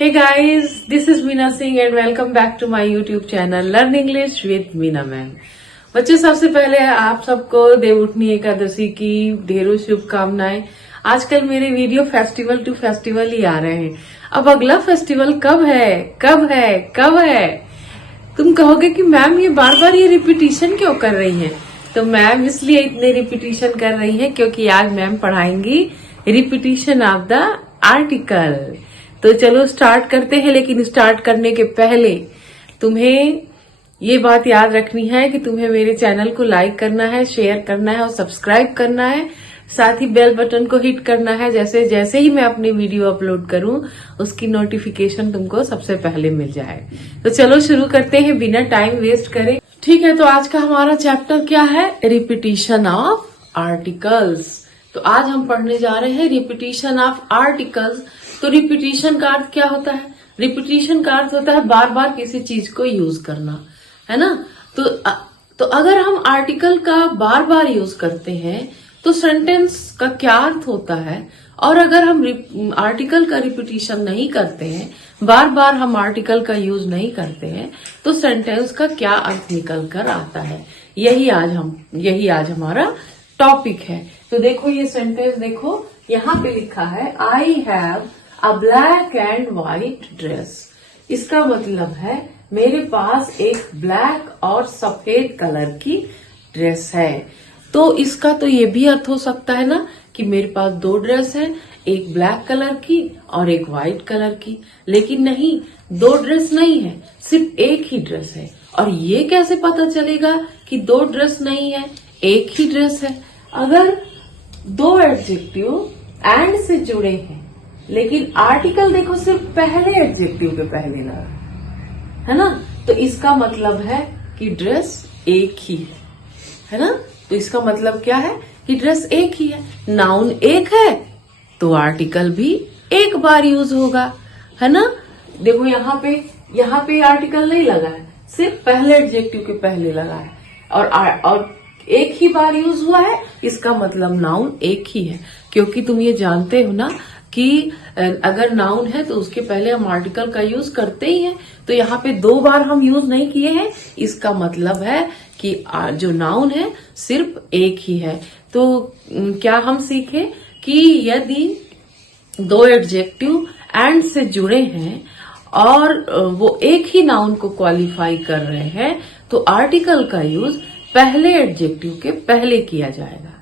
Hey guys, this is Meena Singh and welcome back to my YouTube channel Learn English with Meena ma'am. बच्चों, सबसे पहले आप सबको देवउठनी एकादशी की ढेरों शुभकामनाएं। आजकल मेरे वीडियो फेस्टिवल टू फेस्टिवल ही आ रहे हैं। अब अगला फेस्टिवल कब है, कब है, कब है? तुम कहोगे कि मैम ये बार बार ये रिपीटिशन क्यों कर रही हैं? तो मैम इसलिए इतने रिपीटिशन कर रही है क्योंकि आज मैम पढ़ाएंगी रिपीटिशन ऑफ द आर्टिकल। तो चलो स्टार्ट करते हैं, लेकिन स्टार्ट करने के पहले तुम्हें ये बात याद रखनी है कि तुम्हें मेरे चैनल को लाइक करना है, शेयर करना है और सब्सक्राइब करना है। साथ ही बेल बटन को हिट करना है। जैसे जैसे ही मैं अपनी वीडियो अपलोड करूं उसकी नोटिफिकेशन तुमको सबसे पहले मिल जाए। तो चलो शुरू करते हैं बिना टाइम वेस्ट करे। ठीक है, तो आज का हमारा चैप्टर क्या है? Repetition of articles. तो आज हम पढ़ने जा रहे हैं रिपीटिशन ऑफ आर्टिकल्स। तो रिपीटिशन का अर्थ क्या होता है? रिपीटिशन का अर्थ होता है बार बार किसी चीज को यूज करना, है ना? तो अगर हम आर्टिकल का बार बार यूज करते हैं तो सेंटेंस का क्या अर्थ होता है? और अगर हम आर्टिकल का रिपीटिशन नहीं करते हैं, बार बार हम आर्टिकल का यूज नहीं करते हैं, तो सेंटेंस का क्या अर्थ निकल कर आता है? यही आज हमारा टॉपिक है। तो देखो ये सेंटेंस देखो, यहाँ पे लिखा है I have a black and white dress. इसका मतलब है मेरे पास एक ब्लैक और सफेद कलर की ड्रेस है। तो इसका तो ये भी अर्थ हो सकता है ना कि मेरे पास दो ड्रेस है, एक ब्लैक कलर की और एक व्हाइट कलर की। लेकिन नहीं, दो ड्रेस नहीं है, सिर्फ एक ही ड्रेस है। और ये कैसे पता चलेगा कि दो ड्रेस नहीं है, एक ही ड्रेस है? अगर दो एडजेक्टिव एंड से जुड़े हैं लेकिन आर्टिकल देखो सिर्फ पहले एडजेक्टिव के पहले लगा है ना, तो इसका मतलब है कि ड्रेस एक ही है ना? तो इसका मतलब क्या है कि ड्रेस एक ही है। नाउन एक है तो आर्टिकल भी एक बार यूज होगा, है ना? देखो यहाँ पे आर्टिकल नहीं लगा है, सिर्फ पहले एडजेक्टिव के पहले लगा है और एक ही बार यूज हुआ है। इसका मतलब नाउन एक ही है। क्योंकि तुम ये जानते हो ना कि अगर नाउन है तो उसके पहले हम आर्टिकल का यूज करते ही हैं। तो यहाँ पे दो बार हम यूज नहीं किए हैं, इसका मतलब है कि जो नाउन है सिर्फ एक ही है। तो क्या हम सीखे कि यदि दो एडजेक्टिव एंड से जुड़े हैं और वो एक ही नाउन को क्वालिफाई कर रहे हैं तो आर्टिकल का यूज पहले एडजेक्टिव के पहले किया जाएगा,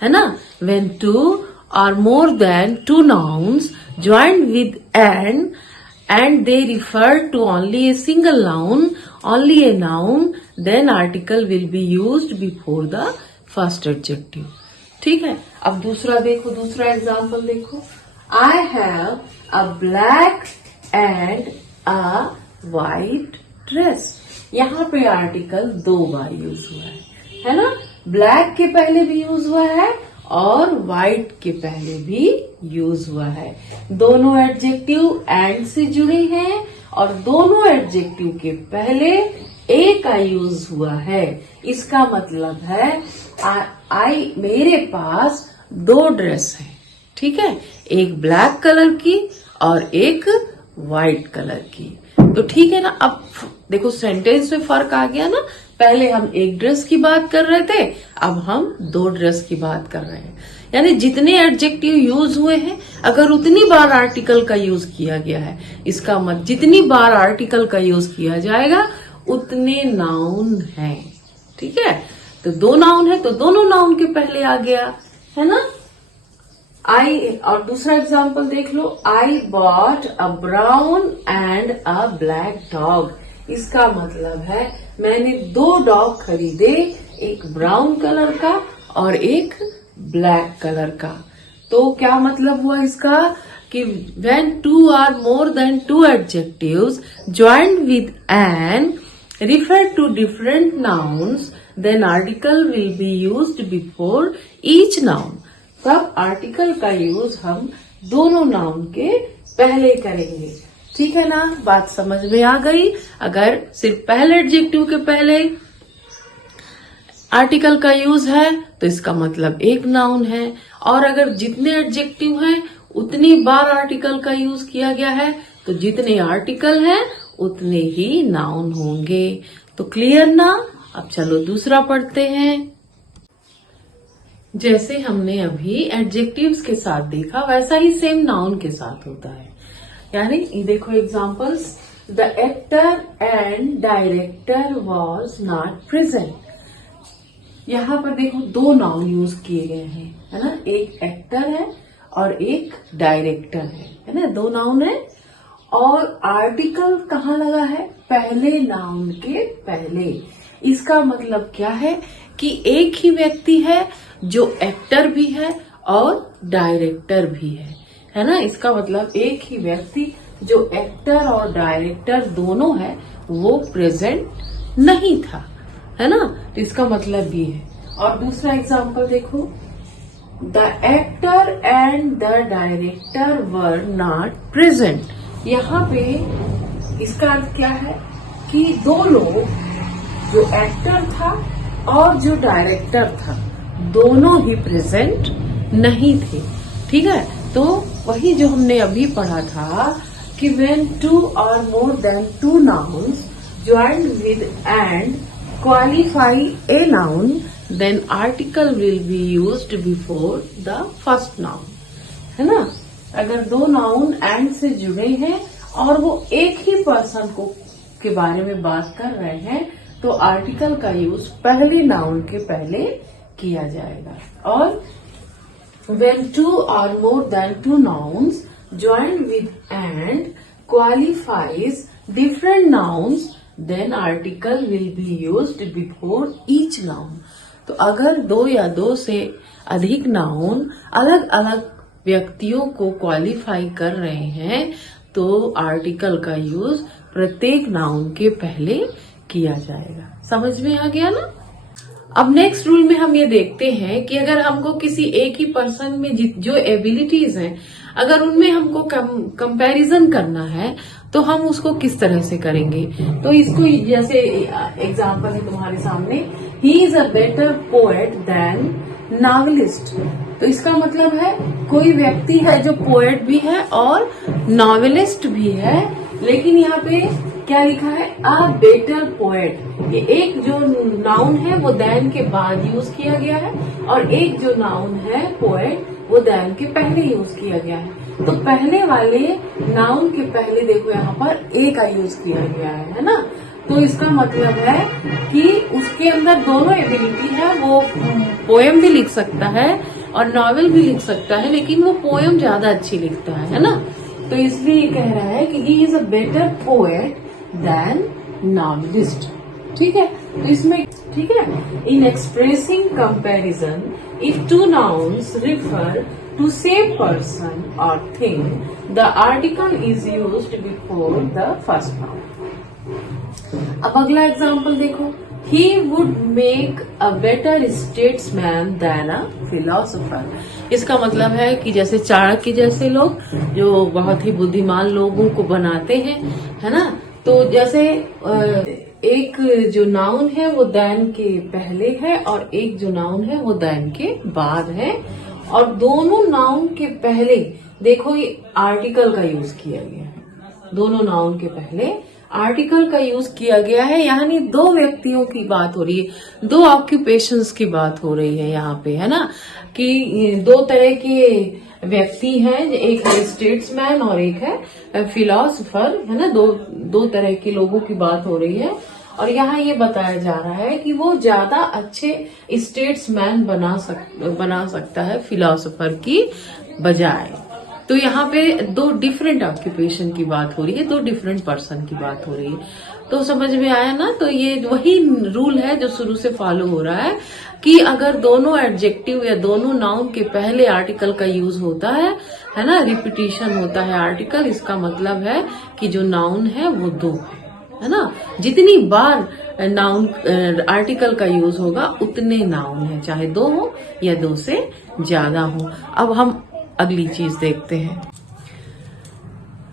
है ना? When two or more than two nouns joined with and they refer to only a single noun, only a noun, then article will be used before the first adjective. ठीक है, अब दूसरा एग्जाम्पल देखो। I have a black and a white dress। यहाँ पे article दो बार use हुआ है ना? ब्लैक के पहले भी यूज हुआ है और व्हाइट के पहले भी यूज हुआ है। दोनों एडजेक्टिव एंड से जुड़े हैं और दोनों एडजेक्टिव के पहले ए का यूज हुआ है। इसका मतलब है मेरे पास दो ड्रेस है, ठीक है? एक ब्लैक कलर की और एक व्हाइट कलर की। तो ठीक है ना? अब देखो सेंटेंस में फर्क आ गया ना। पहले हम एक ड्रेस की बात कर रहे थे, अब हम दो ड्रेस की बात कर रहे हैं। यानी जितने एडजेक्टिव यूज हुए हैं अगर उतनी बार आर्टिकल का यूज किया गया है, इसका मतलब जितनी बार आर्टिकल का यूज किया जाएगा उतने नाउन हैं, ठीक है? तो दो नाउन है तो दोनों नाउन के पहले आ गया, है ना? और दूसरा एग्जाम्पल देख लो। I bought a brown and a black dog. इसका मतलब है मैंने दो डॉग खरीदे, एक ब्राउन कलर का और एक ब्लैक कलर का। तो क्या मतलब हुआ इसका कि when two or more than two adjectives joined with an refer to different nouns, then article will be used before each noun। तब आर्टिकल का यूज हम दोनों नाउन के पहले करेंगे, ठीक है ना? बात समझ में आ गई? अगर सिर्फ पहले एडजेक्टिव के पहले आर्टिकल का यूज है तो इसका मतलब एक नाउन है, और अगर जितने एडजेक्टिव हैं उतनी बार आर्टिकल का यूज किया गया है तो जितने आर्टिकल हैं उतने ही नाउन होंगे। तो क्लियर ना? अब चलो दूसरा पढ़ते हैं। जैसे हमने अभी एडजेक्टिव्स के साथ देखा वैसा ही सेम नाउन के साथ होता है। यानी ये देखो examples, the actor and director was not present. यहाँ पर देखो दो नाउन यूज किए गए हैं, है ना, एक एक्टर है और एक डायरेक्टर है ना, दो नाउन है। और आर्टिकल कहाँ लगा है? पहले नाउन के पहले। इसका मतलब क्या है कि एक ही व्यक्ति है जो एक्टर भी है और डायरेक्टर भी है ना। इसका मतलब एक ही व्यक्ति जो एक्टर और डायरेक्टर दोनों है वो प्रेजेंट नहीं था, है ना। तो इसका मतलब ये है। और दूसरा एग्जांपल देखो, the actor and the director were not present. यहाँ पे इसका अर्थ क्या है कि दो लोग, जो एक्टर था और जो डायरेक्टर था, दोनों ही प्रेजेंट नहीं थे। ठीक है, तो वही जो हमने अभी पढ़ा था कि when two or more than two nouns joined with and qualify a noun, then article will be used before the first noun, है ना। अगर दो नाउन एंड से जुड़े हैं और वो एक ही पर्सन को के बारे में बात कर रहे हैं तो आर्टिकल का यूज पहले नाउन के पहले किया जाएगा। और when two or more than two nouns joined with and qualifies different nouns, then article will be used before each noun। तो अगर दो या दो से अधिक नाउन अलग अलग व्यक्तियों को क्वालिफाई कर रहे हैं तो आर्टिकल का यूज प्रत्येक नाउन के पहले किया जाएगा। समझ में आ गया ना? अब नेक्स्ट रूल में हम ये देखते हैं कि अगर हमको किसी एक ही पर्सन में जो एबिलिटीज हैं, अगर उनमें हमको कंपैरिजन करना है तो हम उसको किस तरह से करेंगे। तो इसको जैसे एग्जांपल है तुम्हारे सामने, he is a better poet than novelist. तो इसका मतलब है कोई व्यक्ति है जो पोएट भी है और नॉवेलिस्ट भी है, लेकिन यहाँ पे क्या लिखा है? अ बेटर पोएट। ये एक जो नाउन है वो देन के बाद यूज किया गया है और एक जो नाउन है पोएट वो देन के पहले यूज किया गया है। तो पहले वाले नाउन के पहले देखो यहाँ पर ए का यूज किया गया है ना। तो इसका मतलब है कि उसके अंदर दोनों एबिलिटी है, वो पोएम भी लिख सकता है और नॉवेल भी लिख सकता है, लेकिन वो पोएम ज्यादा अच्छी लिखता है ना। तो इसलिए ये कह रहा है कि he is a better poet than novelist. ठीक है, तो इसमें ठीक है, in expressing comparison if two nouns refer to same person और thing the article is used before the first noun. अब अगला एग्जाम्पल देखो, he would make a better statesman than a philosopher. इसका मतलब है कि जैसे चाणक्य जैसे लोग जो बहुत ही बुद्धिमान लोगों को बनाते हैं, है ना। तो जैसे एक जो नाउन है वो देन के पहले है और एक जो नाउन है वो देन के बाद है, और दोनों नाउन के पहले देखो ये आर्टिकल का यूज किया गया है। दोनों नाउन के पहले आर्टिकल का यूज किया गया है, यानी दो व्यक्तियों की बात हो रही है, दो ऑक्यूपेशंस की बात हो रही है यहाँ पे, है ना, कि दो तरह के व्यक्ति हैं, एक है स्टेट्समैन और एक है फिलोसोफर, है ना। दो तरह के लोगों की बात हो रही है और यहाँ ये बताया जा रहा है कि वो ज्यादा अच्छे स्टेट्समैन बना सकता है फिलोसोफर की बजाय। तो यहाँ पे दो डिफरेंट ऑक्यूपेशन की बात हो रही है, दो डिफरेंट पर्सन की बात हो रही है। तो समझ में आया ना? तो ये वही रूल है जो शुरू से फॉलो हो रहा है कि अगर दोनों एडजेक्टिव या दोनों नाउन के पहले आर्टिकल का यूज होता है ना, रिपीटिशन होता है आर्टिकल, इसका मतलब है कि जो नाउन है वो दो है ना। जितनी बार नाउन आर्टिकल का यूज होगा उतने नाउन है, चाहे दो हो या दो से ज्यादा हो। अब हम अगली चीज देखते हैं।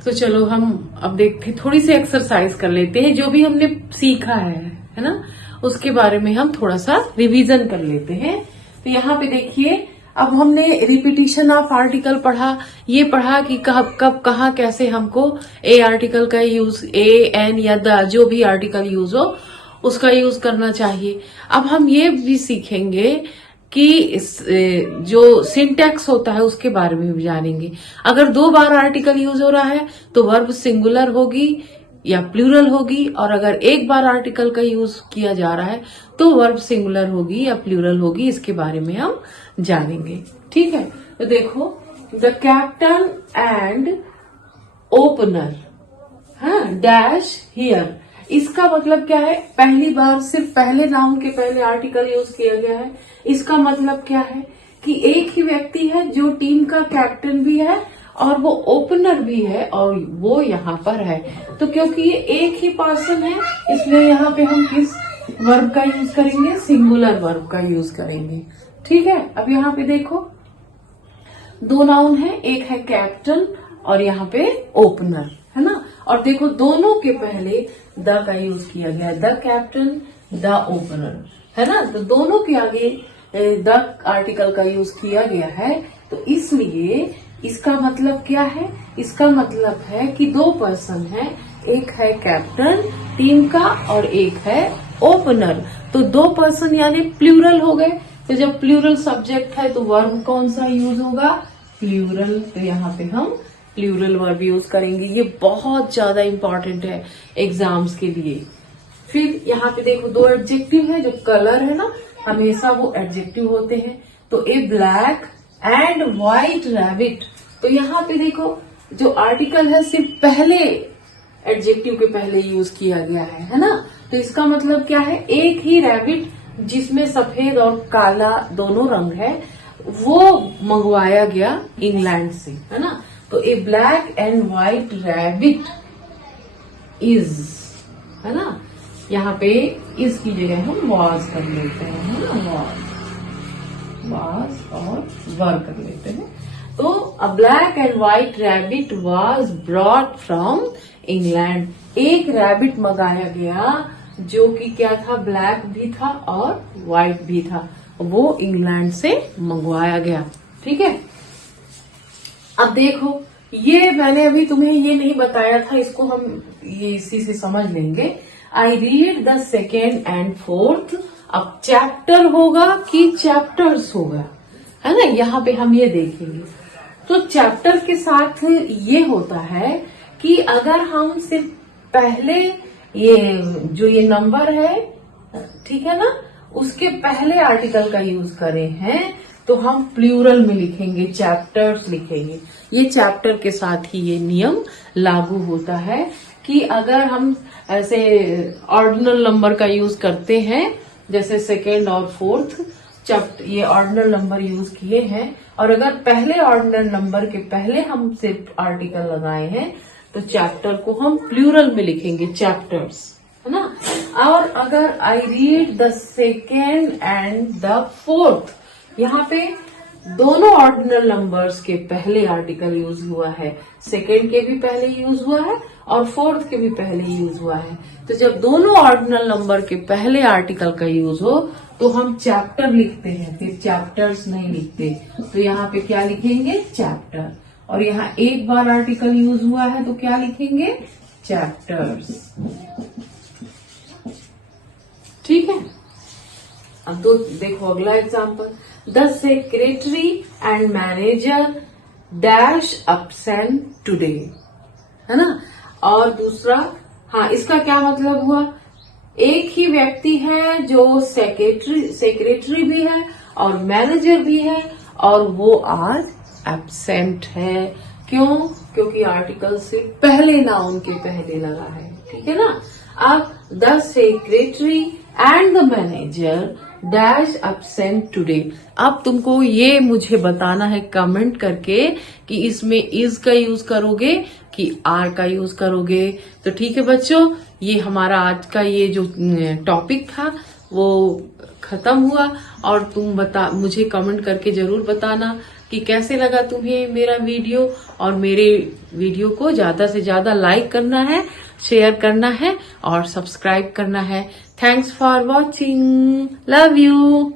तो चलो हम अब देखते हैं, थोड़ी सी एक्सरसाइज कर लेते हैं, जो भी हमने सीखा है ना, उसके बारे में हम थोड़ा सा रिवीजन कर लेते हैं। तो यहाँ पे देखिए, अब हमने रिपीटिशन ऑफ आर्टिकल पढ़ा, ये पढ़ा कि कब कब कहाँ कैसे हमको ए आर्टिकल का यूज, ए एन या द जो भी आर्टिकल यूज हो उसका यूज करना चाहिए। अब हम ये भी सीखेंगे कि जो सिंटैक्स होता है उसके बारे में भी जानेंगे। अगर 2 बार आर्टिकल यूज हो रहा है तो वर्ब सिंगुलर होगी या प्लूरल होगी, और अगर 1 बार आर्टिकल का यूज किया जा रहा है तो वर्ब सिंगुलर होगी या प्लूरल होगी, इसके बारे में हम जानेंगे। ठीक है, तो देखो, द कैप्टन एंड ओपनर, हाँ, डैश हियर, इसका मतलब क्या है? पहली बार सिर्फ पहले नाउन के पहले आर्टिकल यूज किया गया है। इसका मतलब क्या है कि एक ही व्यक्ति है जो टीम का कैप्टन भी है और वो ओपनर भी है और वो यहाँ पर है। तो क्योंकि ये एक ही पर्सन है इसलिए यहाँ पे हम किस वर्ब का यूज करेंगे? सिंगुलर वर्ब का यूज करेंगे। ठीक है, अब यहाँ पे देखो 2 नाउन है, एक है कैप्टन और यहाँ पे ओपनर, है ना। और देखो दोनों के पहले द का यूज किया गया है, द कैप्टन द ओपनर, है ना। तो दोनों के आगे द आर्टिकल का यूज किया गया है, तो इसलिए इसका मतलब क्या है? इसका मतलब है कि 2 पर्सन है, एक है कैप्टन टीम का और एक है ओपनर। तो 2 पर्सन यानी प्लूरल हो गए। तो जब प्लूरल सब्जेक्ट है तो वर्ब कौन सा यूज होगा? प्लूरल। तो यहाँ पे हम प्लूरल वर्ब यूज करेंगे। ये बहुत ज्यादा इंपॉर्टेंट है एग्जाम्स के लिए। फिर यहाँ पे देखो 2 एडजेक्टिव है, जो कलर है ना, हमेशा वो एडजेक्टिव होते हैं। तो a black and white rabbit, तो यहाँ पे देखो जो आर्टिकल है सिर्फ पहले एडजेक्टिव के पहले यूज किया गया है ना। तो इसका मतलब क्या है? एक ही रैबिट जिसमें सफेद और काला दोनों रंग है वो मंगवाया गया इंग्लैंड से, है ना। तो a black and white rabbit is, है ना। यहाँ पे इस की जगह हम वॉज कर लेते हैं, है ना, वॉज और वर कर लेते हैं। तो अ black and white rabbit was brought from England, एक रैबिट मंगाया गया जो कि क्या था? ब्लैक भी था और व्हाइट भी था, वो इंग्लैंड से मंगवाया गया। ठीक है, अब देखो ये मैंने अभी तुम्हें ये नहीं बताया था, इसको हम ये इसी से समझ लेंगे। I read the second and fourth, अब चैप्टर होगा कि चैप्टर्स होगा, है ना, यहाँ पे हम ये देखेंगे। तो चैप्टर के साथ ये होता है कि अगर हम सिर्फ पहले ये जो ये नंबर है, ठीक है ना, उसके पहले आर्टिकल का यूज करे हैं तो हम प्लूरल में लिखेंगे, चैप्टर्स लिखेंगे। ये चैप्टर के साथ ही ये नियम लागू होता है कि अगर हम ऐसे ऑर्डिनल नंबर का यूज करते हैं, जैसे सेकेंड और फोर्थ, ये ऑर्डिनल नंबर यूज किए हैं, और अगर पहले ऑर्डिनल नंबर के पहले हम सिर्फ आर्टिकल लगाए हैं तो चैप्टर को हम प्लूरल में लिखेंगे, चैप्टर्स, है ना। और अगर I read the second and the fourth, यहाँ पे दोनों ऑर्डिनल नंबर्स के पहले आर्टिकल यूज हुआ है, सेकेंड के भी पहले यूज हुआ है और फोर्थ के भी पहले यूज हुआ है। तो जब दोनों ऑर्डिनल नंबर के पहले आर्टिकल का यूज हो तो हम चैप्टर लिखते हैं, फिर चैप्टर्स नहीं लिखते। तो यहाँ पे क्या लिखेंगे? चैप्टर। और यहाँ एक बार आर्टिकल यूज हुआ है तो क्या लिखेंगे? चैप्टर्स। ठीक है, अब तो देखो अगला example, the secretary and manager dash absent today, है ना। और दूसरा, हाँ, इसका क्या मतलब हुआ? एक ही व्यक्ति है जो सेक्रेटरी भी है और मैनेजर भी है और वो आज एब्सेंट है। क्यों? क्योंकि आर्टिकल से पहले नाउन के पहले लगा है, ठीक है ना। अब the secretary and the manager dash absent today. अब तुमको ये मुझे बताना है कमेंट करके कि इसमें इज का यूज करोगे कि आर का यूज करोगे। तो ठीक है बच्चों, ये हमारा आज का ये जो टॉपिक था वो खत्म हुआ। और तुम मुझे कमेंट करके जरूर बताना कि कैसे लगा तुम्हें मेरा वीडियो, और मेरे वीडियो को ज्यादा से ज्यादा लाइक करना है, शेयर करना है और सब्सक्राइब करना है। Thanks for watching, love you.